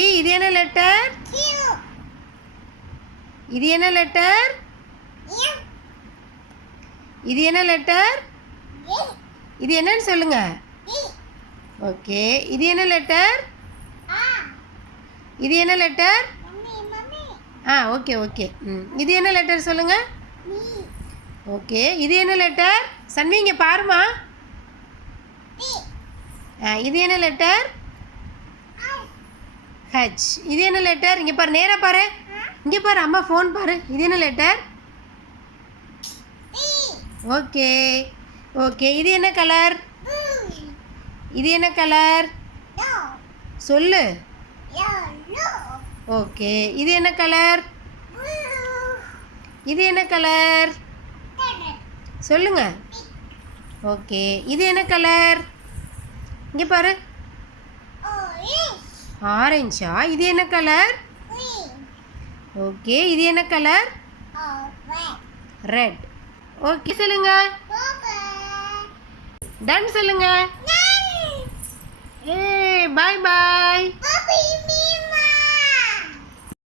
இது என்ன லெட்டர்? இது என்ன லெட்டர்? இது என்ன லெட்டர்? இது என்னன்னு சொல்லுங்க. ஓகே, இது என்ன லெட்டர்? இது என்ன லெட்டர்? Okay okay. இது என்ன லெட்டர் சொல்லுங்க. ஓகே, இது என்ன லெட்டர்? சன்வி இங்கே பாருமா. இது என்ன லெட்டர்? ஹச். இது என்ன லெட்டர்? இங்கே பாரு, நேராக பாரு, இங்கே பாரு, அம்மா ஃபோன் பாரு. இது என்ன லெட்டர்? Okay okay. இது என்ன கலர்? இது என்ன கலர் சொல்லு. ஓகே, இது என்ன கலர்? இது என்ன கலர் சொல்லுங்க. ஓகே, இது என்ன கலர்? இங்கே பாரு, ஆரஞ்சா. இது என்ன கலர்? ஓகே, இது என்ன கலர்? ரெட். ஓகே சொல்லுங்க. டன் சொல்லுங்க. ஏ பாய் பாய்.